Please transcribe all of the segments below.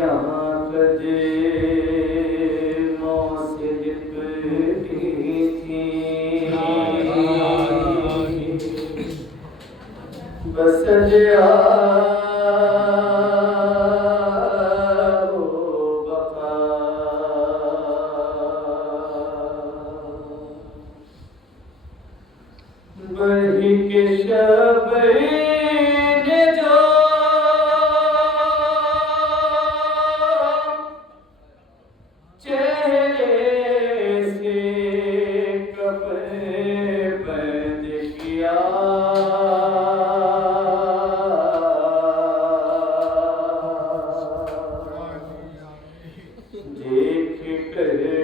यहाँ कदे मौसे लिपटी थी बस गया बही के शबरी ने जो चेहरे से कपड़े बंद किया देख कर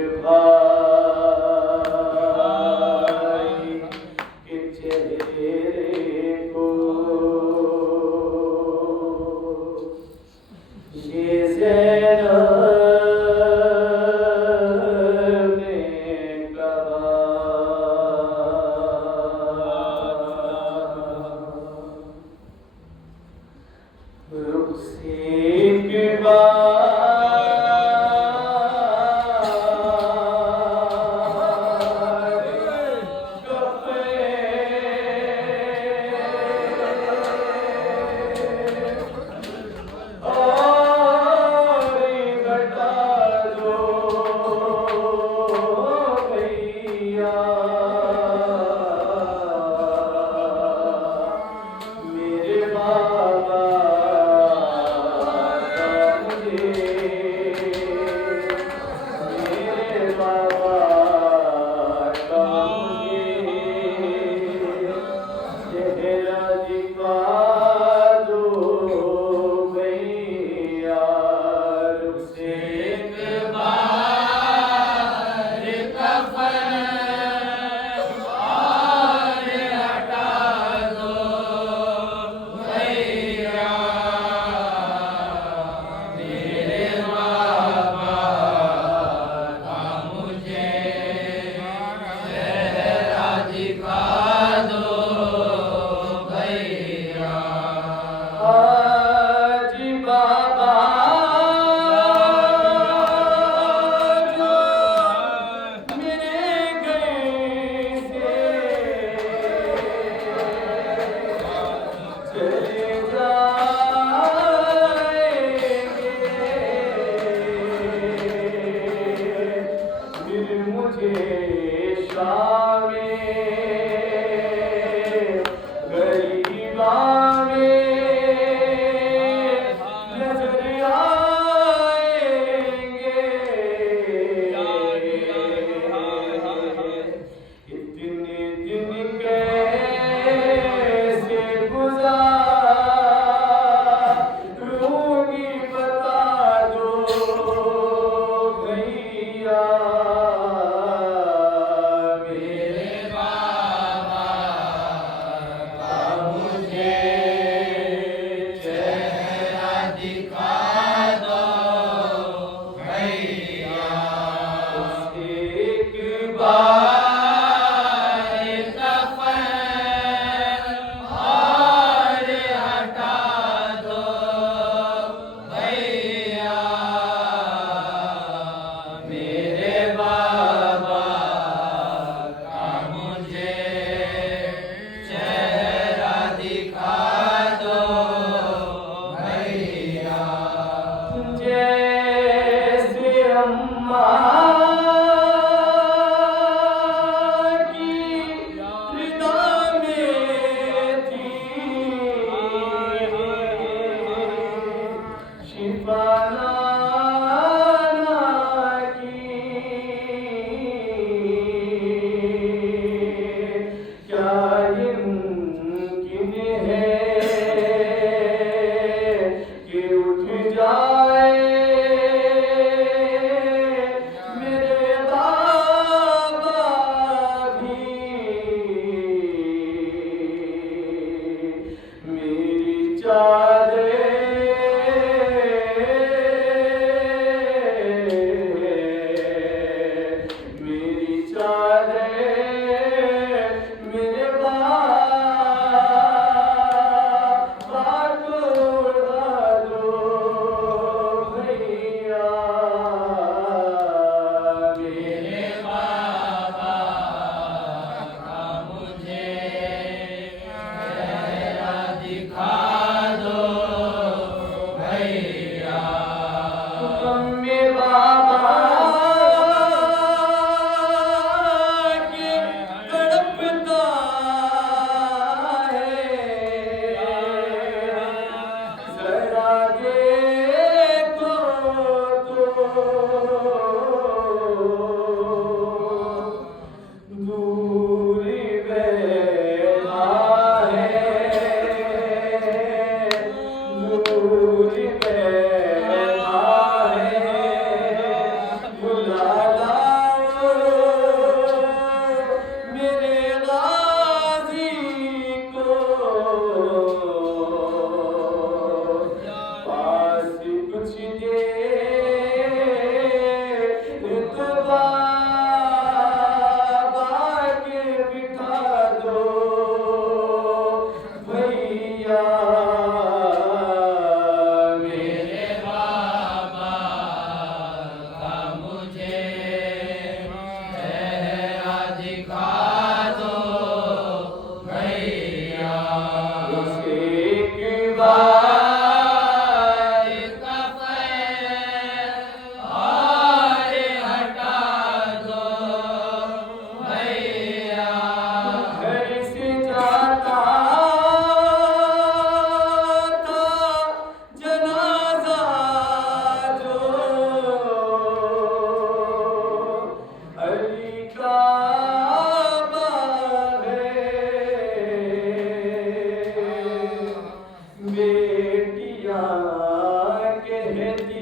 बेटियां कहती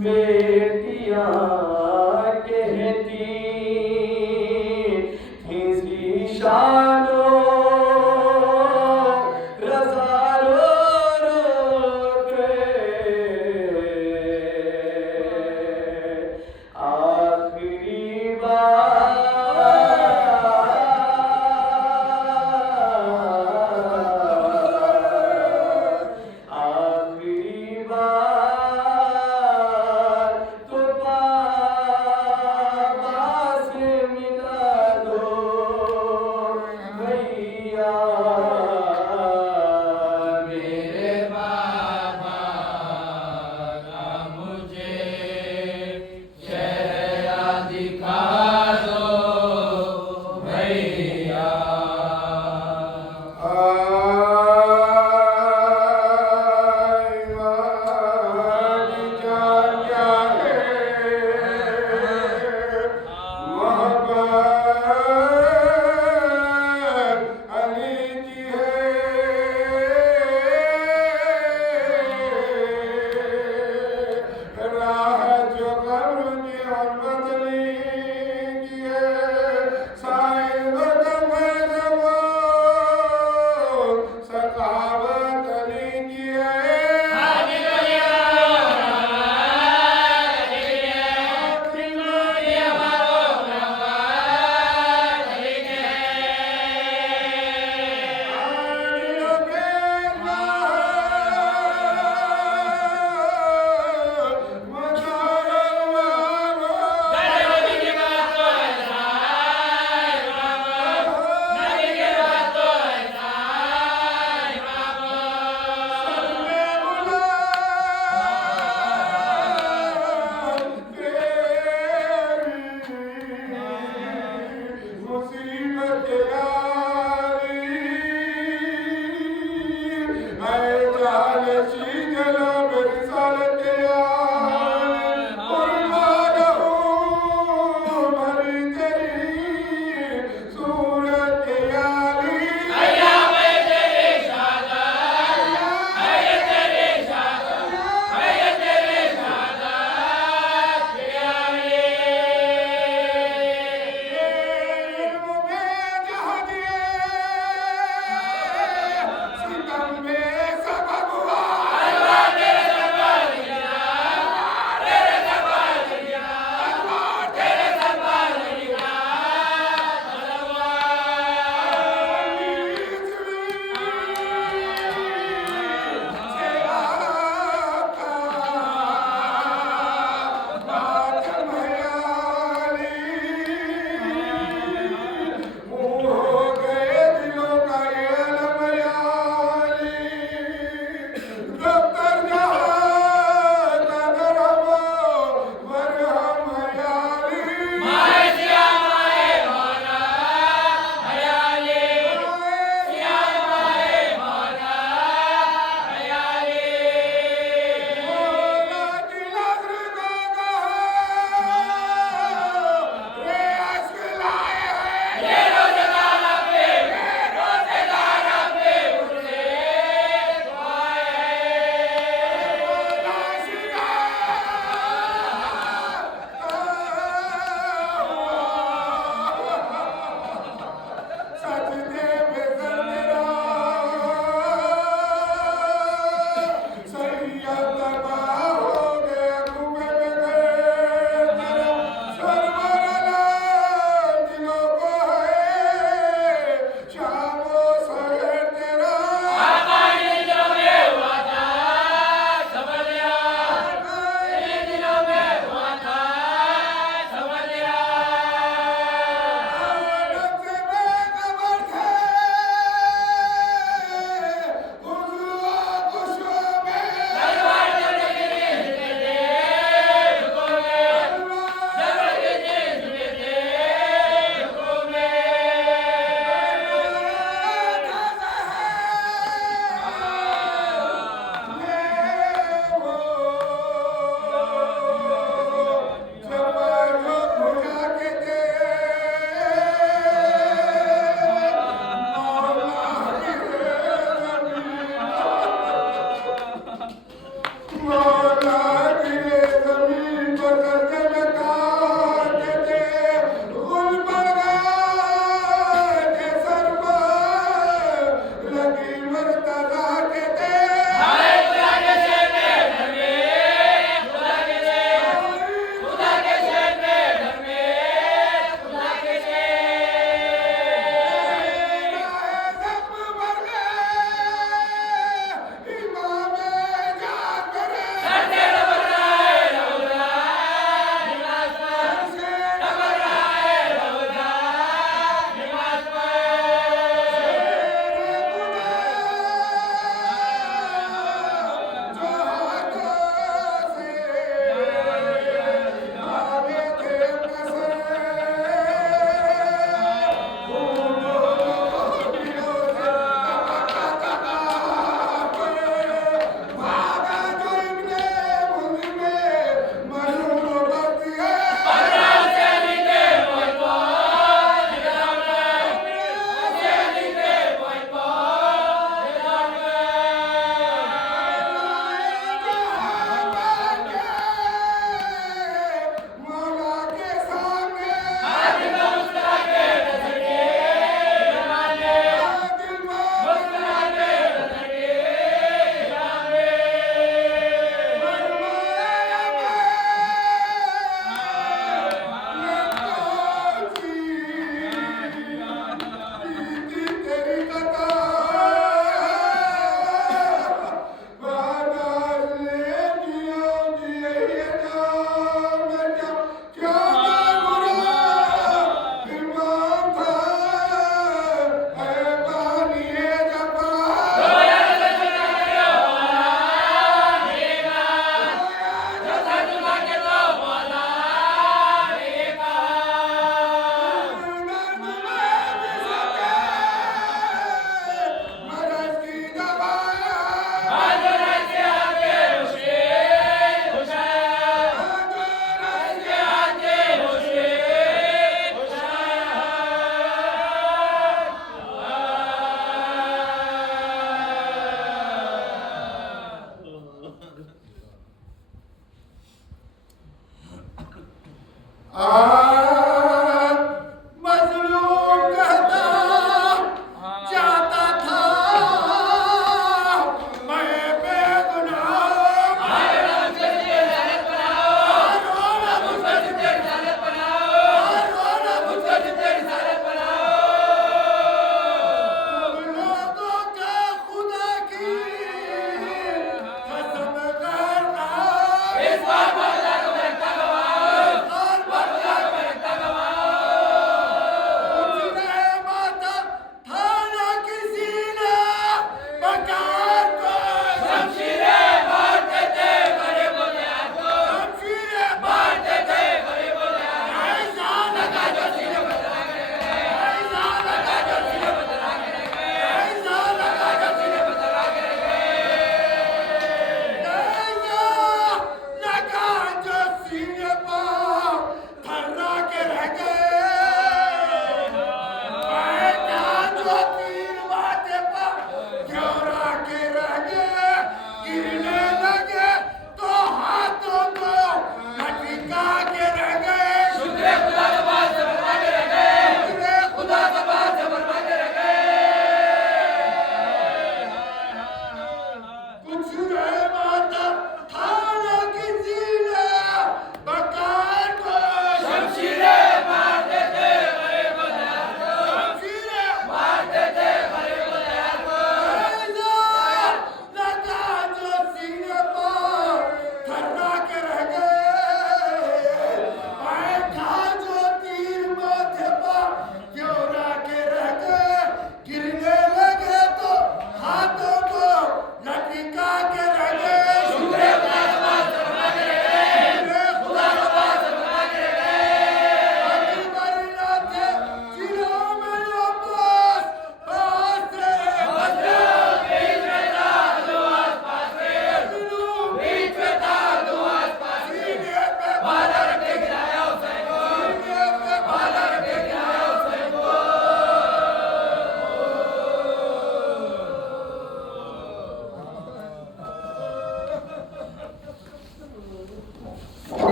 बेटियां कहती थी शानो रज़ा रो रो के आखिरी बार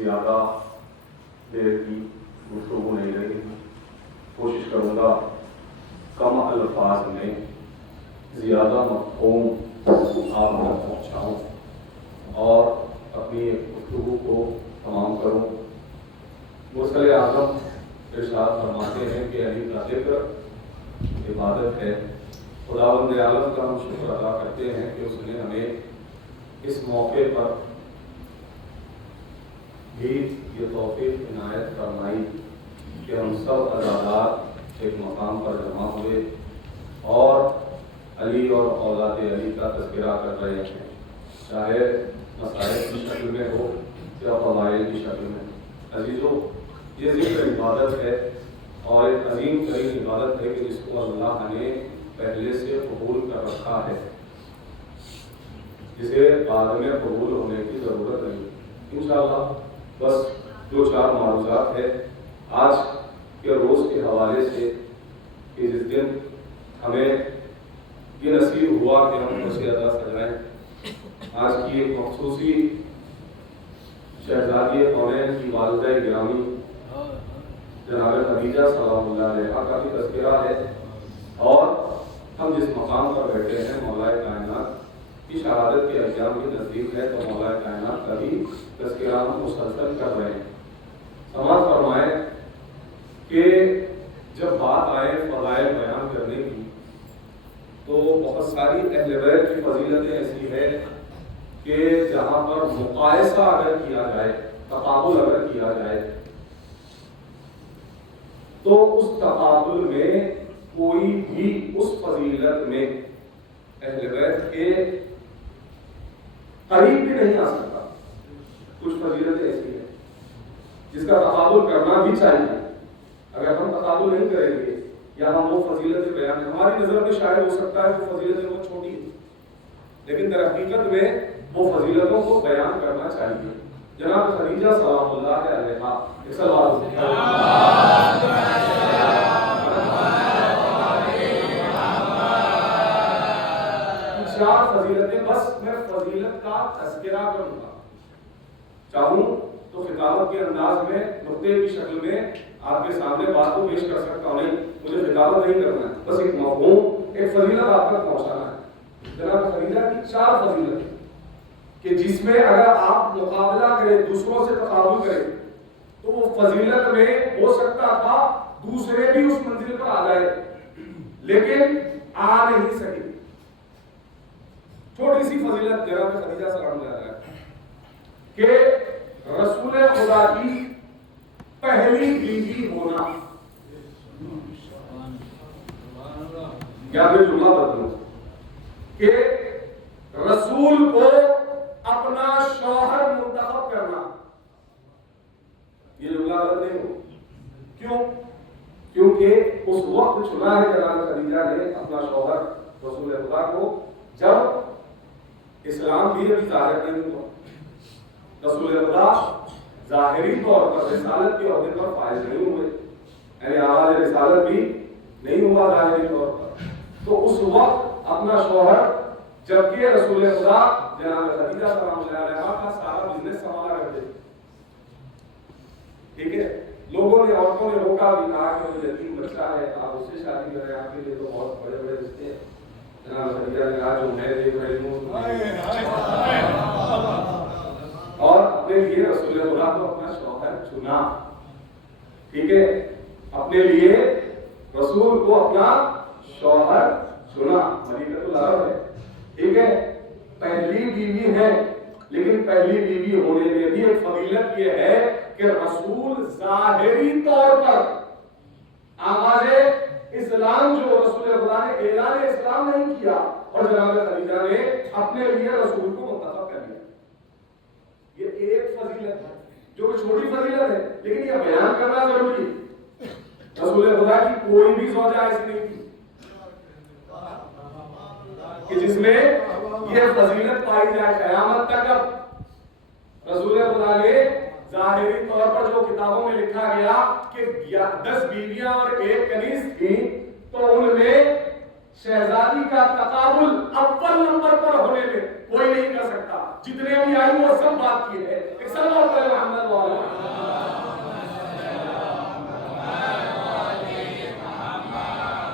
ज़्यादा देर की गुफ्तगू नहीं रही, कोशिश करूँगा कम अल्फाज में ज़्यादा मफ़हूम आप तक पहुँचाऊँ और अपनी गुफ्तगू को तमाम करूँ। मुर्सल आज़म इरशाद फरमाते हैं कि अली का ज़िक्र इबादत है। खुदावंद आलम का हम शुक्र अदा करते हैं कि उसने हमें इस मौके पर भी ये तौफीक इनायत फरमाई कि हम सब अज़ादात एक मकाम पर जमा हुए और अली और औलाद अली का तज़किरा कर रहे हैं, चाहे मसाइल की शक्ल में हो या फ़ज़ाइल की शक्ल में। अज़ीज़ों, ये ज़िक्र इबादत है और एक अजीम तरीन इबादत है कि जिसको अल्लाह ने पहले से कबूल कर रखा है, जिसे बाद में कबूल होने की ज़रूरत नहीं। इंशाअल्लाह बस दो चार मारूज़ात है आज के रोज़ के हवाले से कि जिस दिन हमें ये नसीब हुआ कि हम खुशी अदा सजाएं। आज की एक मखसूसी शहजादी कौनैन की वालिदा गिरामी जनाब खदीजा सलामुल्लाह अलैहा का भी तज़किरा है और हम जिस मकाम पर बैठे हैं मौलाए कायनात की शहादत के अय्याम भी नज़दीक है, तो मौलाए कायनात का भी तज़किरा हम मुसलसल कर रहे हैं। समाज फरमाए कि जब बात आए फ़ज़ाइल बयान करने की तो बहुत सारी अहले बैत की फजीलतें ऐसी है कि जहाँ पर मुकायसा अगर किया जाए, तकाबुल अगर किया जाए, तो उस तकाबुल में कोई भी उस फजीलत में अहले बैत के करीब भी नहीं आ सकता। कुछ फजीलतें ऐसी है जिसका तकाबुल करना भी चाहिए। अगर हम तकाबुल नहीं करेंगे या हम वो फजीलतें बयान, हमारी नजर में शायद हो सकता है वो फजीलतें बहुत छोटी है, लेकिन दर हकीकत में वो फजीलतों को बयान करना चाहिए। जनाब खदीजा सलामुल्लाह अलैहा चार फजीलतें, बस मैं फजीलत का तज़किरा करूंगा, चाहूं तो खिताबत के अंदाज में नुक्ते की शक्ल में आपके सामने बात को पेश कर सकता हूं, नहीं मुझे खिताबत नहीं करना है, बस एक मफ़हूम एक फजीलत आप तक पहुंचाना है। जनाब खदीजा की चार फजीलतें कि जिसमें अगर आप मुकाबला करें, दूसरों से तकाबुल करें, तो वो फजीलत में हो सकता था दूसरे भी उस मंजिल पर आ जाए, लेकिन आ नहीं सके। छोटी सी फजीलत जनाब खदीजा सलामुल्लाह अलैहा कि रसूल खुदा की पहली बीवी होना, या फिर जुमला बदलूं कि रसूल को अपना शौहर मुंतखब करना, ये जुमला गलत नहीं हो। क्यों? क्योंकि उस वक्त चुना है जनाब खदीजा ने अपना शौहर रसूल खुदा को जब इस्लाम भी अभी ज़ाहिर नहीं हुआ, रसूल खुदा ज़ाहिरी तौर पर रिसालत के ओहदे पर फाइज नहीं हुए, यानी आवाज़ रिसालत भी नहीं हुआ ज़ाहिरी तौर पर, तो उस वक्त अपना शौहर, जबकि रसूल खुदा जनाब खदीजा सलामुल्लाह अलैहा का सारा बिजनेस संभाला करते, ठीक है, लोगों ने, औरतों ने रोका भी, कहा कि वो यतीम बच्चा है, आप उससे शादी करें, आपके लिए तो बहुत बड़े बड़े रिश्ते हैं। जनाब खदीजा ने कहा जो मैं देख रही हूं, और अपने लिए रसूल खुदा को अपना शौहर चुना, ठीक है, अपने लिए रसूल को अपना शौहर चुना, मलिकतुल अरब है, ठीक है, पहली बीवी है, लेकिन पहली बीवी होने में भी एक फजीलत ये है कि रसूल ज़ाहिरी तौर पर आगाज़े इस्लाम, जो रसूल खुदा ने ऐलान इस्लाम नहीं किया, और जनाब खदीजा ने अपने लिए रसूल को मुंतखब कर लिया। ये एक फजीलत है जो छोटी फजीलत है, लेकिन ये बयान करना जरूरी। रसूल खुदा की कोई भी ज़ौजा ऐसी नहीं थी कि जिसमें यह फजीलत पाई जाए क़यामत तक। अब रसूल खुदा ने ज़ाहिरी तौर पर जो किताबों में लिखा गया कि 10 बीवियां और 1 कनीज थी, तो उनमें शहजादी का तकाबुल अव्वल नंबर पर होने में कोई नहीं कर सकता, जितने भी आई वो सब बात की है।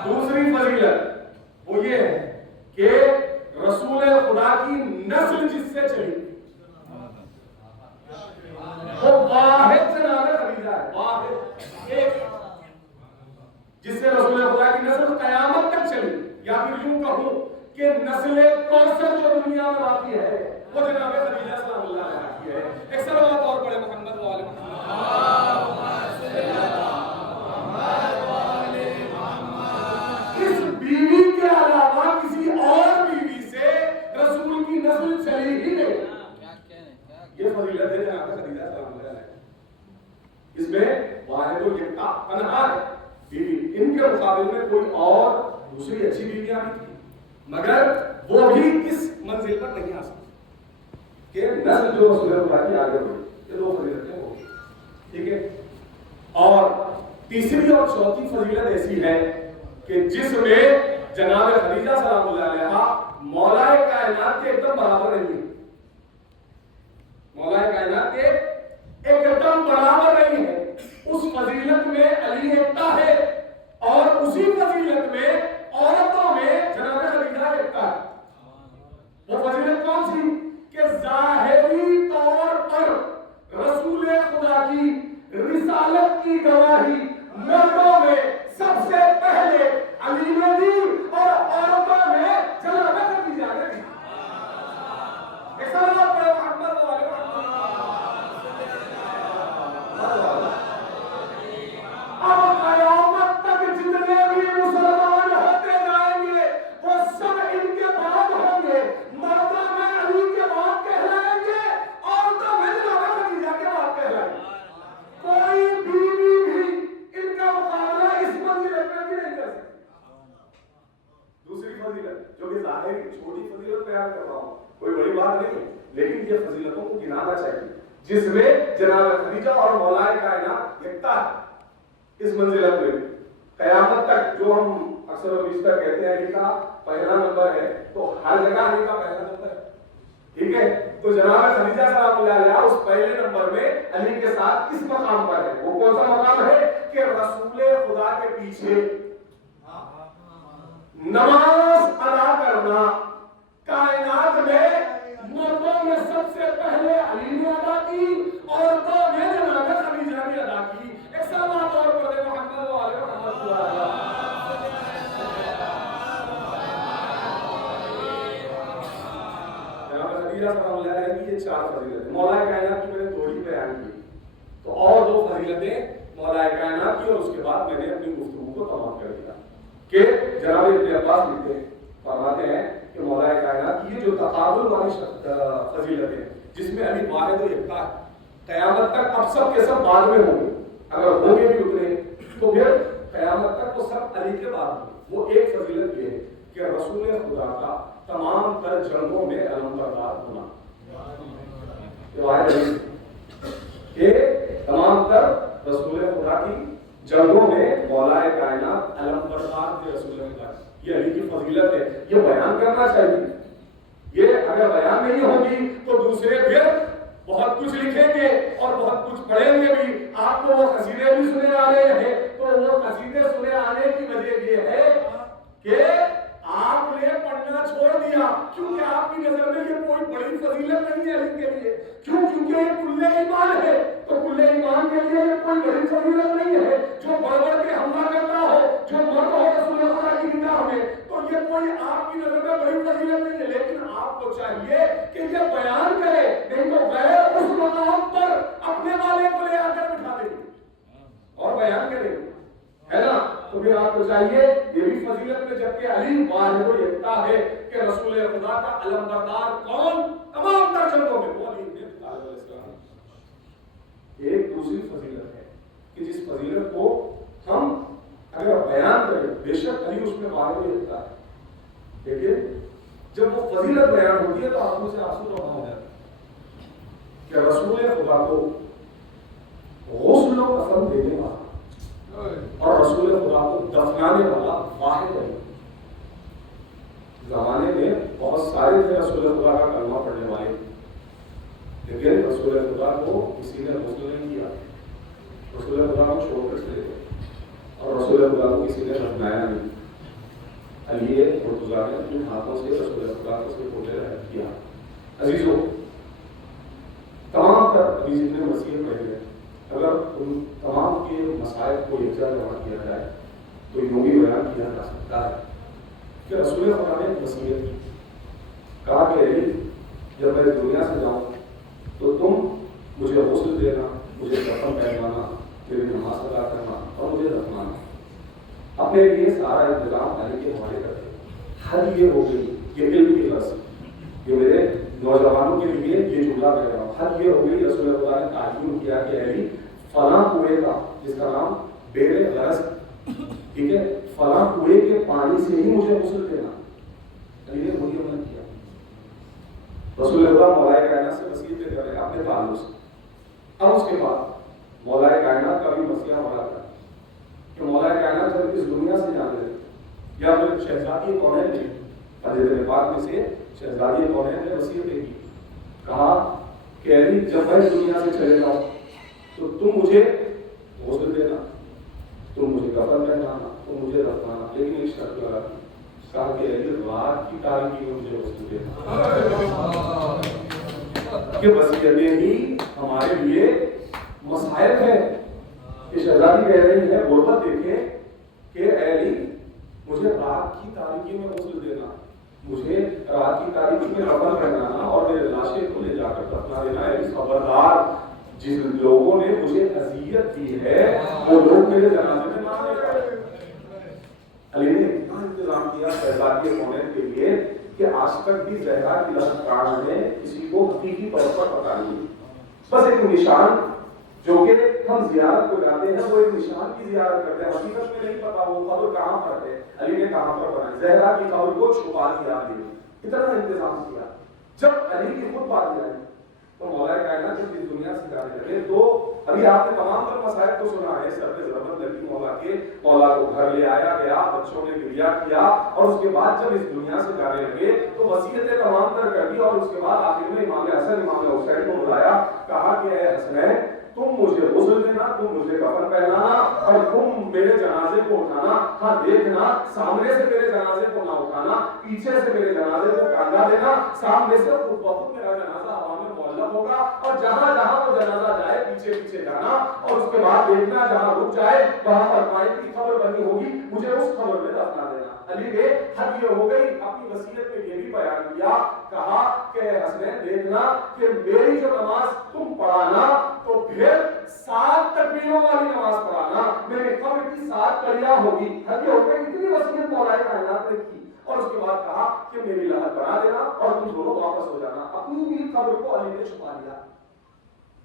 दूसरी फजीलत वो ये है कि रसूल खुदा की नस्ल जिससे चली वो वाहिद जनाब खदीजा है, वाहिद एक, जिससे रसूल खुदा की नस्ल कयामत तक चली, या फिर यूं कहूं कि नस्ल कौसर जो दुनिया में आती है वो जनाब खदीजा सलामुल्लाह अलैहा की है। एक सलावत और पढ़े मोहम्मद वाले इस बीवी के अलावा किसी और बीवी से रसूल की नस्ल चली ही नहीं, ये फजीलत है जनाब खदीजा सलामुल्लाह अलैहा। इसमें वाहिदुल यक्ता तन्हा है बीवी, इनके मुकाबले में कोई और दूसरी अच्छी बीवियां भी थी, मगर वो भी इस मंजिल पर नहीं आ सकती कि नस्ल जो रसूल खुदा की आगे बढ़ी। ये दो फजीलतें हो गई, ठीक है। और तीसरी और चौथी फजीलत ऐसी है कि जिसमें जनाब खदीजा सलामुल्लाह अलैहा मौलाए कायनात के एकदम बराबर नहीं है, मौलाए कायनात के एकदम बराबर नहीं है। उस फजीलत में अली एकता है, और उसी फजीलत में औरतों में जनाब खदीजा एकता है। वो फजीलत कौन सी? कि ज़ाहिरी तौर पर रसूल खुदा की रिसालत की गवाही मर्दों में सबसे पहले अली ने दी, और औरतों में जनाब खदीजा ने दी। ऐसा मोहम्मद वाले अब कयामत तक जितने भी मुसलमान होते जाएंगे वो सब इनके बाद होंगे, मर्दों में अली के बाद कहलाएंगे, औरतों में जनाब खदीजा के बाद कहलाएंगे। कोई बीवी भी इनका मुकाबला इस मंजिल पे भी नहीं कर सकती। जिसमें जनाब खदीजा और मौलाए कायनात एकता है। इस मंजिलत में कयामत तक जो हम अक्सर और बेशतर कहते हैं अली का पहला नंबर है, तो हर जगह अली का पहला नंबर है, ठीक है। तो जनाब खदीजा सलामुल्लाह अलैहा उस पहले नंबर में अली के साथ किस मकाम पर है? वो कौन सा मकाम है कि रसूल खुदा के पीछे नमाज अदा करना। कायनात में मर्दों में सबसे पहले अली ने अदा की, औरतों में जनाब खदीजा ने अदा की। एक सलाम तौर पर दे मोहम्मद व आले मोहम्मद। जनाब खदीजा सलामुल्लाह अलैहा की ये चार फजीलतें मौलाए कायनात की मैंने थोड़ी बयान की, तो और दो फजीलतें मौलाए कायनात की, और उसके बाद मैंने अपनी गुफ्तगू को तमाम कर दिया कि जनाब इब्न अब्बास लिखते हैं, फरमाते हैं कि मौलाए कायनात की ये जो तकाबुल वाली फजीलत है जिसमें अली वाहिद व एकता है, क़यामत तक अब सब के सब बाद में होंगे, अगर होंगे भी उतने तो फिर क़यामत तक वो सब अली के बाद होंगे। वो एक फजीलत ये है कि रसूल खुदा का तमाम तर जंगों में अलमबरदार होना, ये तमाम तर रसूल खुदा की जंगों में मौलाए कायनात अलमबरदार थे रसूल खुदा। ये अली की फजीलत है, ये बयान करना चाहिए। ये अगर बयान नहीं होगी तो दूसरे फिर बहुत कुछ लिखेंगे और बहुत कुछ पढ़ेंगे भी। आपको वो कसीदे भी सुने आ रहे हैं, तो वो कसीदे सुने आने की वजह ये है कि आपने पढ़ना छोड़ दिया, क्योंकि आपकी नजर में ये कोई बड़ी फजीलत नहीं है अली के लिए। क्यों? क्योंकि ये कुल्ले ईमान है, तो कुल्ले ईमान के लिए ये कोई बड़ी फजीलत नहीं है। जो बढ़ बढ़ के हमला करता हो, जो मर्द हो रसूल खुदा की निगाह में, तो ये कोई आपकी नजर में बड़ी फजीलत नहीं है। लेकिन आपको चाहिए कि ये बयान करे, नहीं तो गैर उस मकाम पर अपने वाले को ले आकर बिठा देंगे और बयान करेंगे, है ना। तो फिर आपको चाहिए ये भी फजीलत में, जबकि अली वाहिद व एकता है कि रसूल खुदा का अलमबरदार कौन तमाम दर्जनों में वो अली इब्न तालिब अलैहिस्सलाम। एक दूसरी फजीलत है कि जिस फजीलत को हम अगर बयान करें, बेशक अली उसमें वाहिद व एकता है, लेकिन जब वो फजीलत बयान होती है तो आंखों से आंसू रवाना हो जाते हैं कि रसूल खुदा को गुस्ल व कफन देने वाला और रसूल खुदा को दफनाने वाला वाहिद है। जमाने में बहुत सारे थे रसूल खुदा का कलमा पढ़ने वाले, लेकिन रसूल खुदा को किसी ने गुस्ल नहीं किया, रसूल खुदा को छोड़कर चले गए और रसूल खुदा को किसी ने दफनाया नहीं। अली मुर्तज़ा ने अपने हाथों से रसूल खुदा को उसके पोते किया। अजीजों, तमाम तर अभी जितने वसीयत रहे हैं, अगर उन तमाम के मसाइल को एक जगह जमा किया जाए तो यूं भी बयान किया जा सकता है कि रसूल खुदा ने वसीयत की, कहा कि अली जब मैं दुनिया से जाऊं तो तुम मुझे गुस्ल देना, मुझे कफन पहनवाना, मेरी नमाज अदा करना और मुझे दफनाना। अपने लिए सारा इंतजाम अली के हवाले करते। हद ये हो गई, ये इल्म की बस, ये मेरे नौजवानों के लिए ये जुमला कह रहा हूँ, हद ये हो गई। रसूल खुदा ने ताकीद किया कि अली फलां कुएं का, जिसका नाम बेरे गरज, ठीक है, फलां कुएं के पानी से ही मुझे गुस्ल देना। अली ने वही अमल किया। रसूल खुदा मौलाए कायनात से वसीयत कर रहे हैं अपने ताल्लुक से। अब उसके बाद मौलाए कायनात का भी मसला बड़ा था कि मौलाए कायनात जब इस दुनिया से जाने लगे, या फिर शहजादी कौनैन ने हज़रत पाक में से शहजादी कौनैन ने वसीयत की, कहा कि अली जब मैं दुनिया से चले जाऊं तो तुम मुझे गुस्ल देना, तुम मुझे कफन पहनाना, तुम मुझे दफनाना, लेकिन एक शर्त लगा दी, कहा कि अली रात की तारीकी में मुझे गुस्ल देना। कि वसीयतें ही हमारे लिए मसाइल है कि शहजादी कह रही है, गुर्बत देखे कि अली मुझे रात की तारीकी में गुस्ल देना, मुझे रात की तारीकी में कफन पहनाना और मेरे लाशे को ले जाकर दफना देना। अली खबरदार, जिस लोगों ने मुझे अजियत दी है वो लोग मेरे जनाजे में ना आए। अली ने इतना इंतजाम किया शहजादी कौनैन के लिए कि आज तक भी ज़हरा की लहर ने किसी को हकीकी तौर पर पता नहीं। बस एक निशान जो कि हम जियारत को जाते हैं, वो एक निशान की जियारत करते हैं, हकीकत में नहीं पता वो कब्र कहाँ पर है, अली ने कहाँ पर बनाई, ज़हरा की कब्र को छुपा दिया। अली ने इतना इंतजाम किया। जब अली की खुद बात आई तो मौला कायनात जब इस दुनिया से जाने लगे तो अभी आपने तमाम तर मसाइल तो सुना है, सर पे जरूरत लगी मौला के, मौला को घर ले आया गया, बच्चों ने गिरिया किया और उसके बाद जब इस दुनिया से जाने लगे तो वसीयतें तमाम तर कर दी और उसके बाद आखिर में इमाम हसन इमाम हुसैन को बुलाया, कहा कि ऐ हसनैन तुम मुझे गुस्ल देना, तुम मुझे कफन पहनाना और तुम मेरे जनाजे को उठाना। हाँ देखना, सामने से मेरे जनाजे को ना उठाना, पीछे से मेरे जनाजे को कांधा देना, सामने से खुद बहुत मेरा जनाजा हवा में मुअल्लक होगा और जहां जहां वो जनाजा जाए पीछे पीछे जाना और उसके बाद देखना जहां रुक जाए वहां पर माई की खबर बनी होगी, मुझे उस खबर में दफना देना। अली ने हद ये हो गई, अपनी वसीयत में ये भी बयान किया, कहा कि हसनैन देखना कि मेरी जो नमाज तुम पढ़ाना तो फिर 7 तकबीरों वाली नमाज पढ़ाना, मेरे कब्र की 7 कड़ियां होगी। हद ये हो गई, इतनी वसीयत मौला कायनात ने की और उसके बाद कहा कि मेरी लहर बना देना और तुम दोनों वापस हो जाना। अपनी भी कब्र को अली ने छुपा लिया,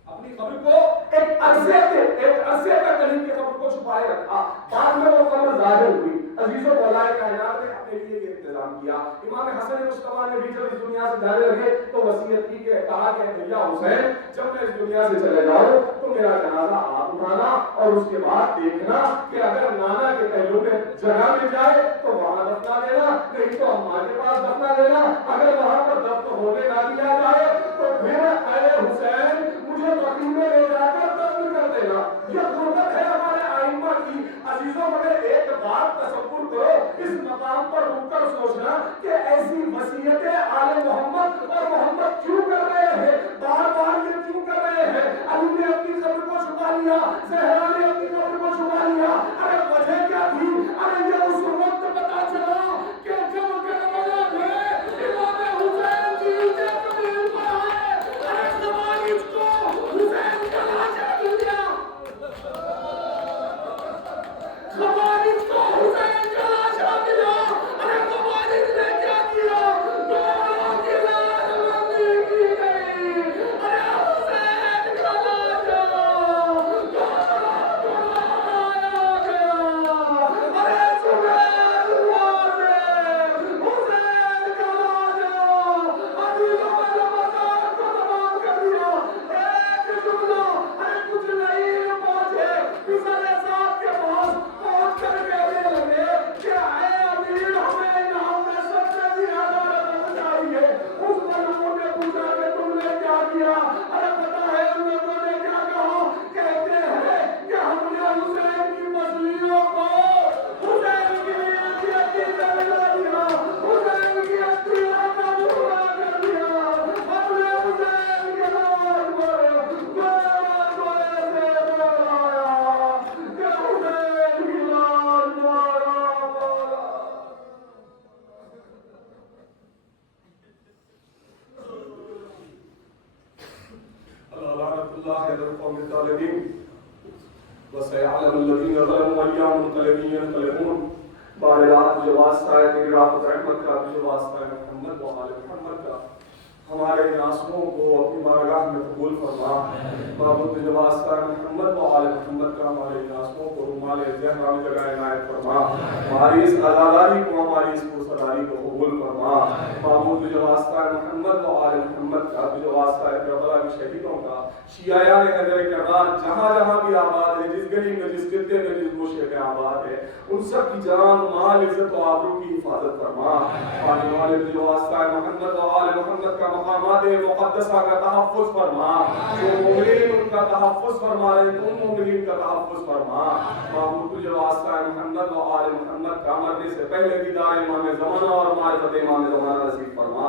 अपनी कब्र को एक अरसे तक अली की कब्र को छुपाए रखा, बाद में वो कब्र जाहिर हुई। अजीजों मौला कायनात ने अपने लिए ये इंतजाम किया। इमाम हसन मुस्तफा ने भी जब इस दुनिया से जाने लगे तो वसीयत की के कहा कि भैया हुसैन जब मैं इस दुनिया से चले जाऊं तो मेरा जनाजा आप उठाना और उसके बाद देखना कि अगर नाना के पहलू में जगह मिल जाए तो वहां दफना देना, नहीं तो अम्मा के पास दफना देना। अगर वहां पर दफ्न होने ना दिया जाए तो फिर अरे हुसैन मुझे बकरी में ले जाकर दफन कर देना। यह गुर्बत है हमारे आइम्मा की। अजीजों मगर एक बात तसव्वुर करो, इस मकाम पर रुककर सोचना कि ऐसी वसीयतें आले मोहम्मद और मोहम्मद क्यों कर रहे हैं, बार बार ये क्यों कर रहे हैं। अली ने अपनी कब्र को छुपा लिया, ज़हरा ने अपनी कब्र को छुपा लिया, अरे वजह क्या थी? अरे ये उस वक्त पता चला कि जब करबला में इमाम हुसैन की इज्जत कबीर पर आए, अरे ज़मानिस को हुसैन का लाशा मिल गया, ज़मानिस को हुसैन का लाशा मिला। अरे ज़मानिस ने क्या किया? दोनों की लाशबंदी की गई। अरे हुसैन का लाशा दोनों गया। अरे सुबह वाज़े हुसैन का लाशा अली को मज़ार को तमाम कर दिया। एक जुमला, अरे कुछ नहीं पहुंचे, दूसरे साथ के पास पहुंच कर कहने लगे कि ऐ अमीर हमें इनाम में सबसे ज्यादा रकम चाहिए। उस मजलूम ने पूछा कि तुमने क्या किया? अरे पता है उन लोगों ने क्या कहा? कहते हैं कि हमने हुसैन की मछलियों को हुसैन की अतियती से मिला दिया, हुसैन की अतिया का पूरा कर दिया। हमने हुसैन के लाश पर गोला गोले से मारा कि हुसैन की लाश मारा मारा। लानतुल्लाह अलल कौमिल ज़ालिमीन व सयअलमु अल्लज़ीना ज़लमू अय्याम मुनक़लिबीन यनक़लिबून। बारगाह तुझे वास्ता है, तेरी राहत रहमत का तुझे वास्ता है मोहम्मद व आले मोहम्मद का। हमारे नासों को अपनी बारगाह में कबूल फरमा। माबूद तुझे वास्ता है मोहम्मद व आले मोहम्मद का, हमारे नासों को रुमाल ज़हरा में लगाए इनायत फरमा। हमारी इस अज़ादारी को, हमारी इस पुरसदारी को कबूल फरमा। माबूद तुझे वास्ता है मोहम्मद व आले मोहम्मद का, तुझे वास्ता है करबला के शहीदों का, शियायान हैदर किरदार जहां जहां भी आबाद है, जिस गली में, जिस खित्ते में, जिस गोशे में आबाद है, उन सब की जान माल इज्जत और आबरू की हिफाजत फरमा। आने वाले तुझे वास्ता है मोहम्मद व आले मोहम्मद का मकामात मुक़द्दसा का तहफ़्फ़ुज़ फरमा। जो मोमिनीन उनका तहफ़्फ़ुज़ फरमा रहे, तुम मोमिनीन का तहफ़्फ़ुज़ फरमा। माबूद तुझे वास्ता है मोहम्मद व आले मोहम्मद का मरने से पहले दीदार इमाम ज़माना और मारिफत इमाम ज़माना नसीब फरमा।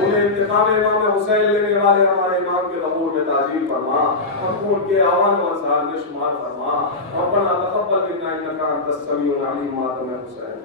उन्हें इंतकाम इमाम हुसैन लेने वाले हमारे इमाम के ज़हूर में ताजील फरमा और उनके आवान व अंसार में शुमार फरमा। रब्बना तक़ब्बल मिन्ना इन्नका अंतस समीउल अलीम। मातम हुसैन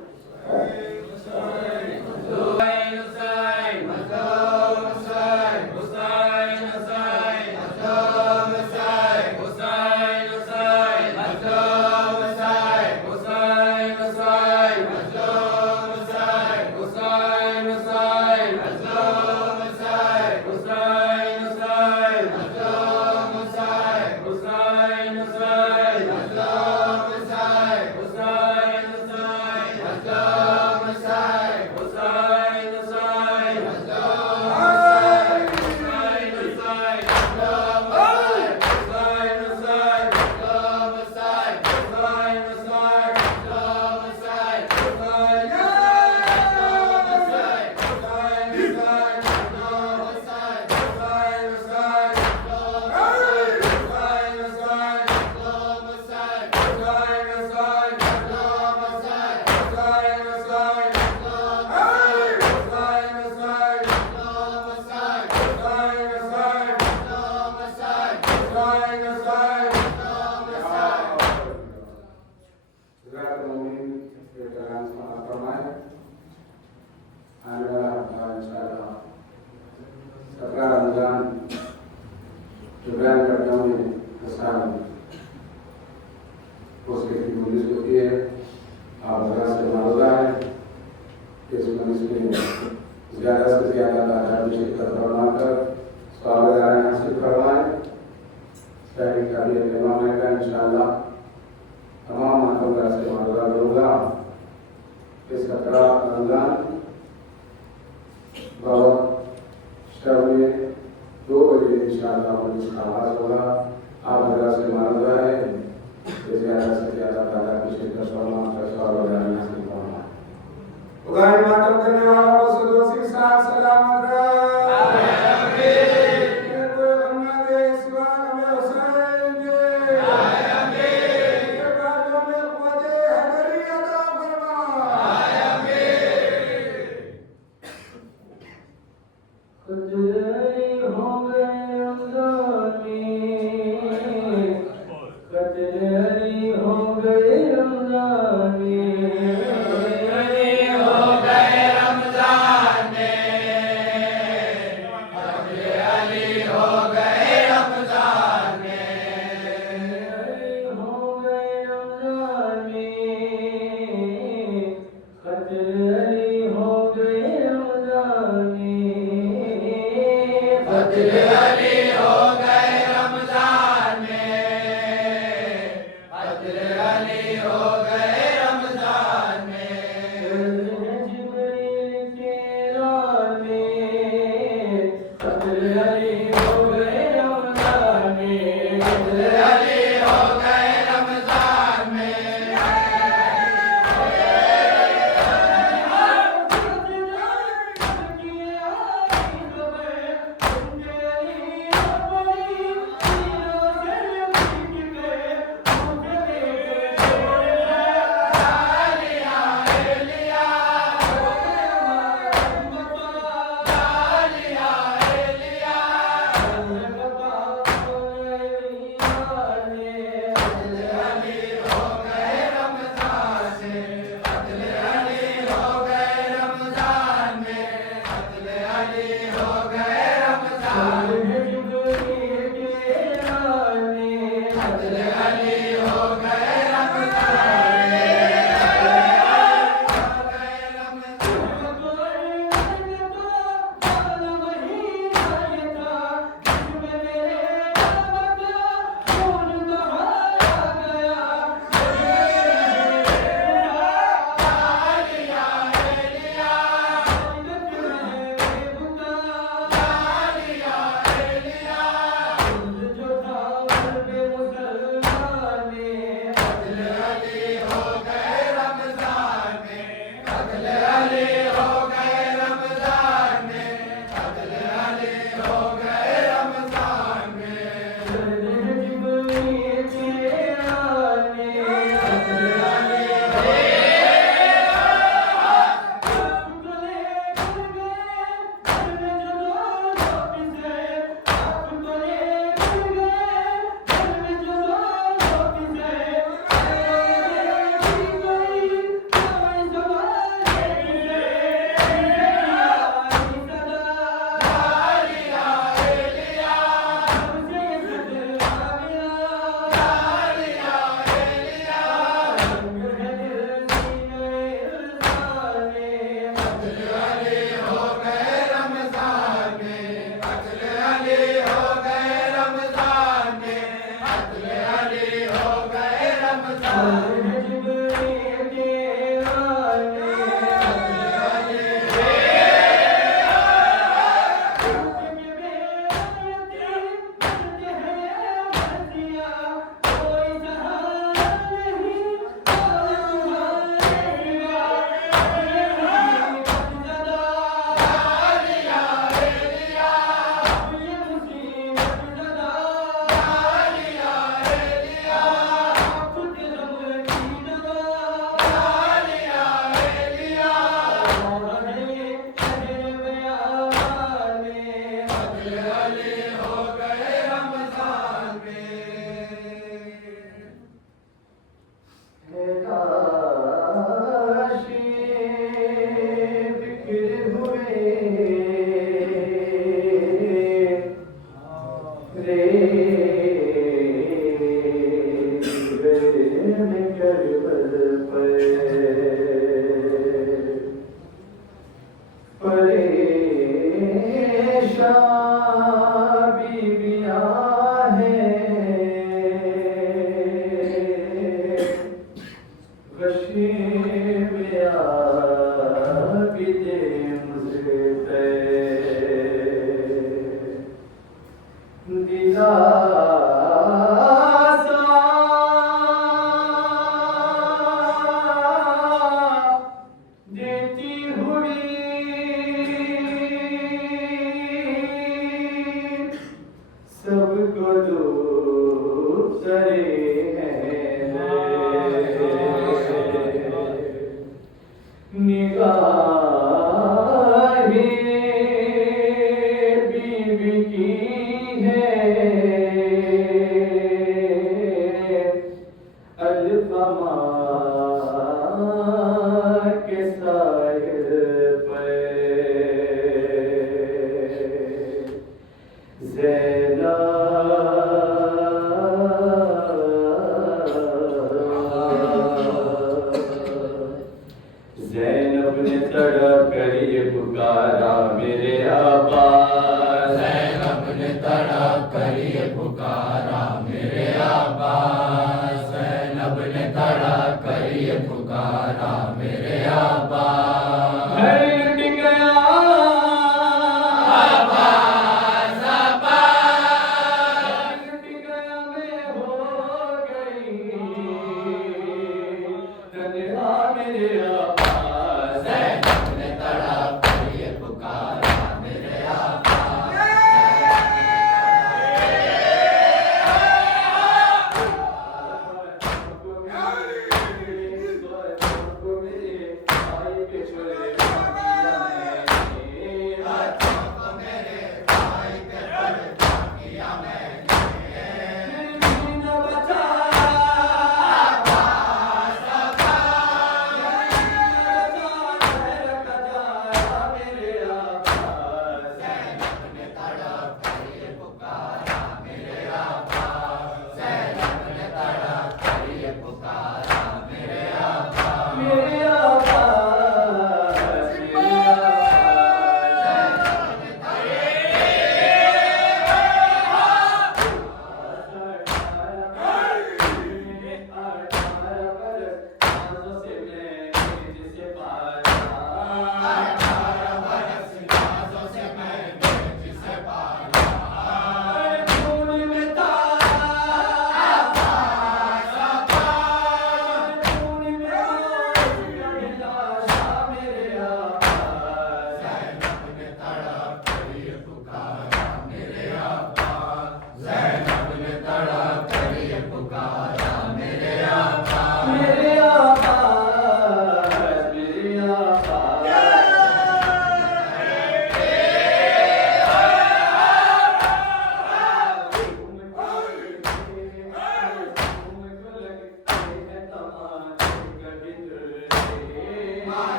मजलिस होती है, आप हजरात से मालूम है कि इस मजलिस में ज़्यादा से ज़्यादा तादाद में शिरकत फरमा कर स्वागत हासिल फरमाएं। शायरी का भी एहतमाम रहेगा इंशाअल्लाह। तमाम मातमदार से मालूम करूँगा इस 17 रमज़ान शब में 2 बजे इंशाअल्लाह मजलिस का आगाज़ होगा। आप हजरात से मालूम है कि ज़्यादा से ज़्यादा तादाद में शिरकत फरमा कर स्वागत हासिल फरमाएं। खुदाई मातम करने वाला को सदोसी साथ सलामत सरे हैं निगाहें बीवी की है अल्फमा के साहिल पे ज़ैनब ने तड़प कर ये पुकारा मेरे अब्बास ज़ैनब ने तड़प कर ये पुकारा मेरे अब्बास ज़ैनब ने तड़प कर ये पुकारा मेरे अब्बास घर लुट गया अब्बास अब्बास घर लुट गया मैं हो गई तन्हा मेरे अब्बास ज़ैनब ने तड़प कर ये पुकारा मेरे अब्बास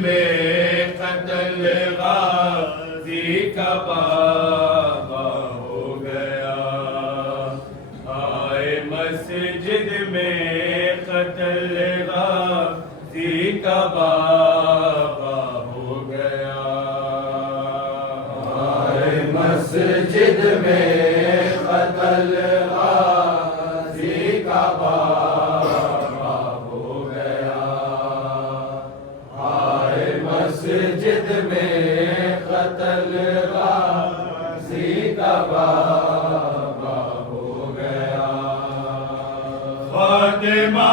में कत्ल गाजी का बाबा हो गया। आए मस्जिद में कत्ल गाजी का बाबा हो गया। आए मस्जिद में कत्ल गाजी का बाबा हो गया। आए मस्जिद में कत्ल गाजी का बाबा हो गया। फातिमा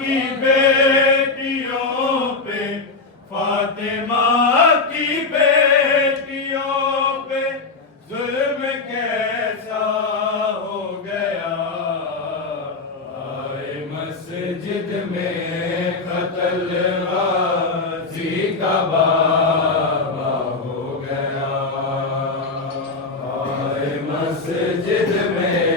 की बेटियों पे, फातिमा की बेटियों पे जुल्म कैसा हो गया। आए मस्जिद में कत्ल गाजी का बाबा हो गया। आए मस्जिद में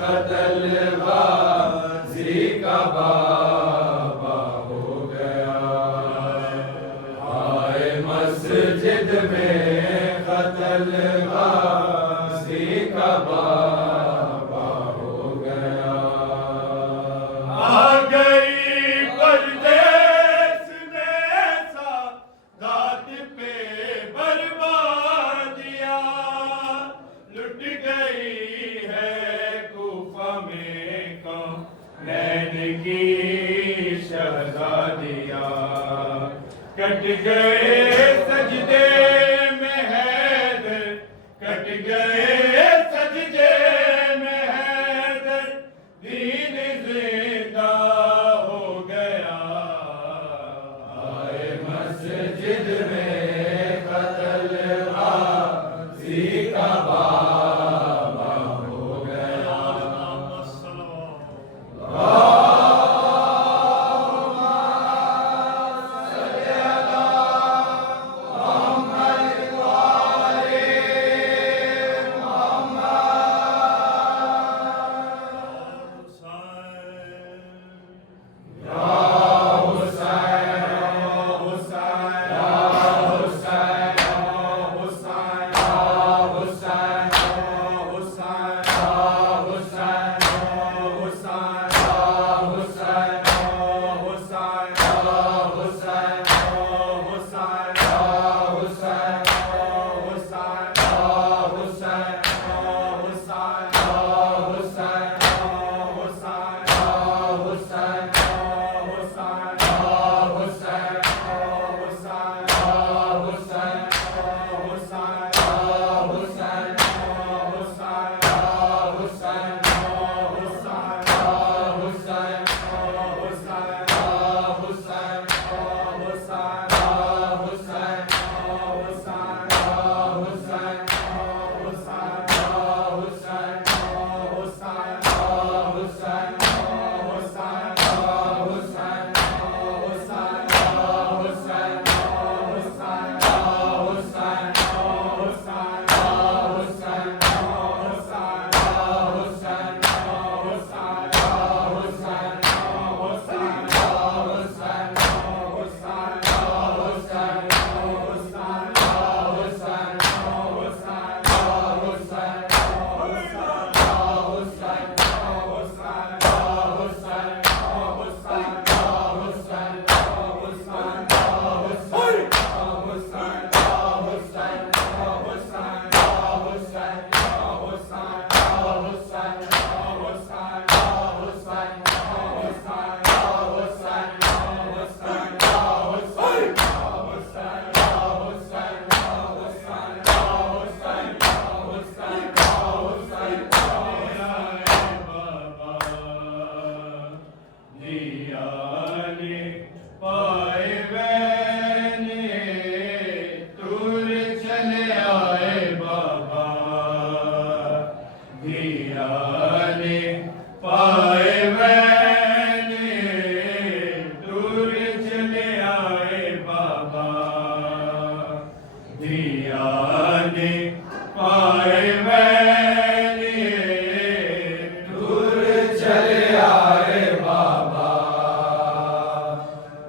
कत्ल गाजी का बाबा हो गया। आए मस्जिद में कत्ल गाजी का बाबा हो गया। आ गई परदेस में सादात पे बर्बादियां, लुट गई है कूफा में कौनैन की शहजादियां। कट गए सजदे में हैदर, कट गए सजदे में हैदर, दीन जिंदा हो गया। आए मस्जिद में कत्ल गाजी का बाबा हो गया।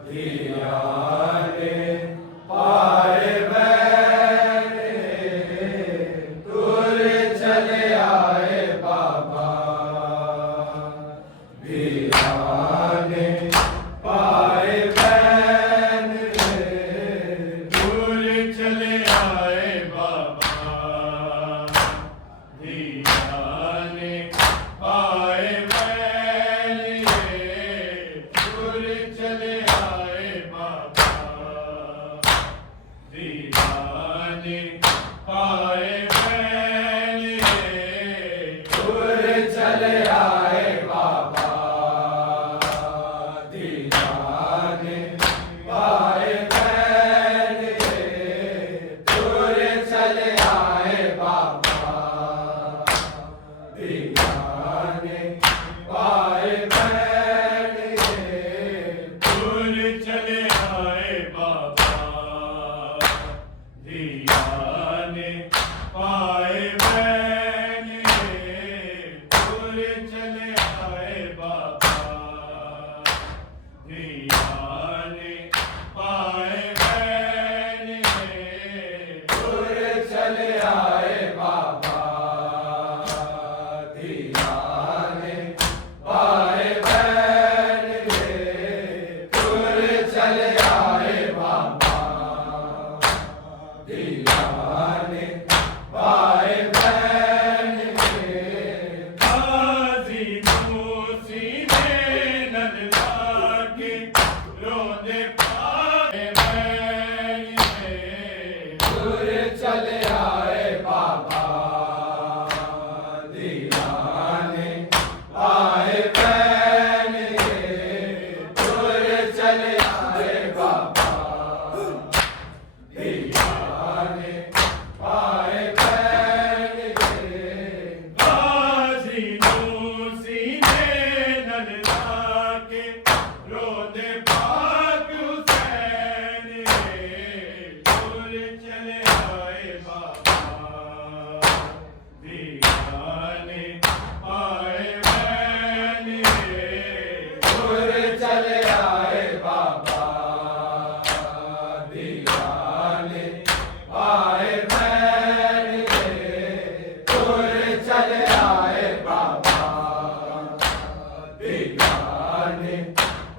दिया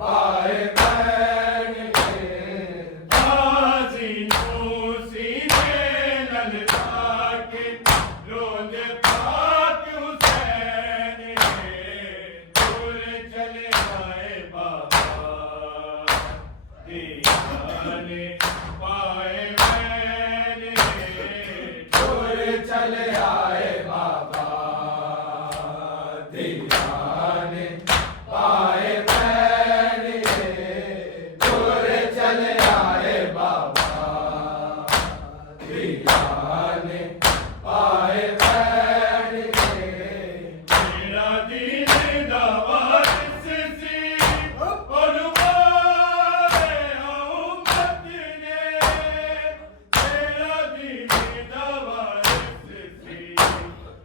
पाए बहन के बाजी मूसी ने ललता के रोज पाक हुसैन दूर चले आए बाबा दीवाने पाए बहन दूर चले आए बाबा दीवाने पाए बहन दूर चले आए बाबा दीवाने पाए बहन मेरा दीन दावत से और मारे उम्मत ने मेरा दीन दावत से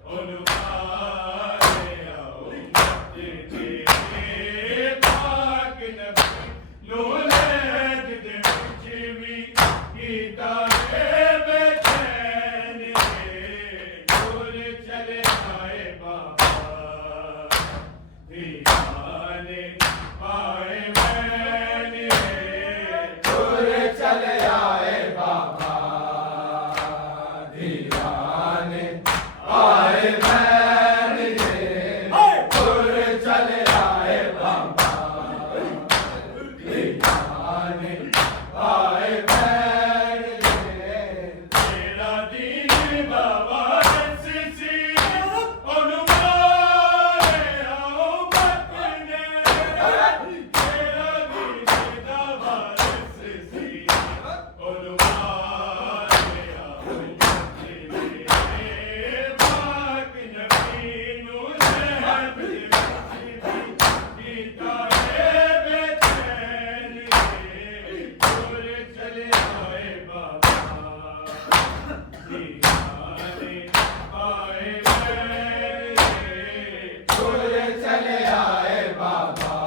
और मारे उम्मत ने पाक नबी लोले दे मुझवी गीता के बेचैन दूर चले आए बाबा दीवाने पाए बहन दूर चले आए बाबा दीवाने पाए बहन दूर चले आए बाबा दीवाने पाए बहन तेरा दीन बाबा सिसी और मारे उम्मत ने तेरा दीन बाबा सिसी और मारे उम्मत ने पाक नबी नुसरत गीता के बेचैन दूर चले आए बाबा दीवाने पाए बहन दूर चले आए बाबा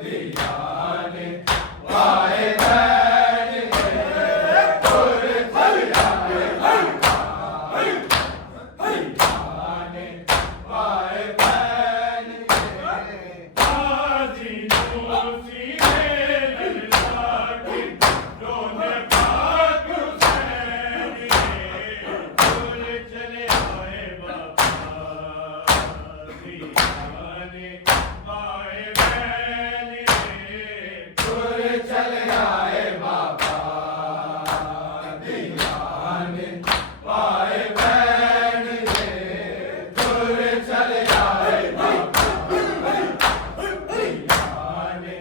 दीवाने पाए बहन दूर चले आए बाबा दीवाने पाए बहन बाजी मूसी ने ललता के रोने पाक हुसैन दूर चले आए बाबा दीवाने पाए बहन दूर चले आए बाबा दीवाने पाए बहन दूर चले आए बाबा दीवाने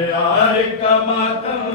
यार का मातम